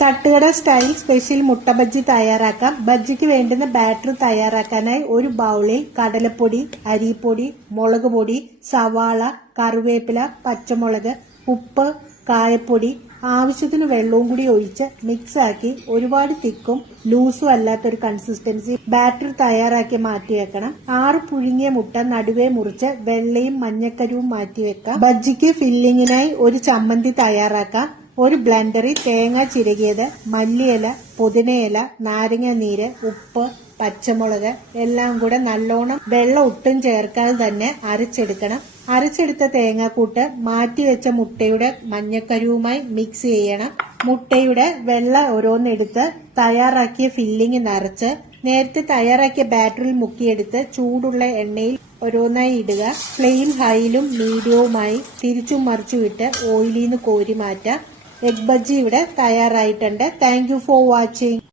തട്ടുകട style special മുട്ട ബജ്ജി തയ്യാറാക്കാം. ബജ്ജിക്ക് വേണ്ടുന്ന ബാറ്റർ തയ്യാറാക്കാനായി ഒരു ബൗളിൽ കടലപ്പൊടി, അരിപ്പൊടി, മുളക് പൊടി, സവാള, കറിവേപ്പില, പച്ചമുളക്, ഉപ്പ്, കായപ്പൊടി, ആവശ്യത്തിന് വെള്ളവും കൂടി ഒഴിച്ച് മിക്സാക്കി ഒരുപാട് തിക്കും ലൂസും അല്ലാത്തൊരു കൺസിസ്റ്റൻസി ബാറ്റർ തയ്യാറാക്കി മാറ്റിവെക്കണം. 6 പുഴുങ്ങിയ മുട്ട നടുവേ മുറിച്ച് വെള്ളയും മഞ്ഞക്കരുവും മാറ്റിവെക്കാം. ബജ്ജിക്ക് ഫില്ലിങ്ങിനായി ഒരു ചമ്മന്തി തയ്യാറാക്കാം. ഒരു ബ്ലെൻഡറിൽ തേങ്ങ ചിരകിയത്, മല്ലിയില, പുതിനയില, നാരങ്ങ നീര്, ഉപ്പ്, പച്ചമുളക് എല്ലാം കൂടെ നല്ലോണം വെള്ളം ഒട്ടും ചേർക്കാതെ തന്നെ അരച്ചെടുക്കണം. അരച്ചെടുത്ത തേങ്ങാക്കൂട്ട് മാറ്റിവെച്ച മുട്ടയുടെ മഞ്ഞക്കരുവുമായി മിക്സ് ചെയ്യണം. മുട്ടയുടെ വെള്ള ഓരോന്നെടുത്ത് തയ്യാറാക്കിയ ഫില്ലിങ് നിറച്ച് നേരത്തെ തയ്യാറാക്കിയ ബാറ്ററിൽ മുക്കിയെടുത്ത് ചൂടുള്ള എണ്ണയിൽ ഓരോന്നായി ഇടുക. ഫ്ലെയിം ഹൈയിലും മീഡിയവുമായി തിരിച്ചും മറിച്ചും ഇട്ട് ഓയിലിൽ നിന്ന് കോരി മാറ്റാം. എഗ് ബജ്ജി ഇവിടെ തയ്യാറായിട്ടുണ്ട്. Thank you for watching.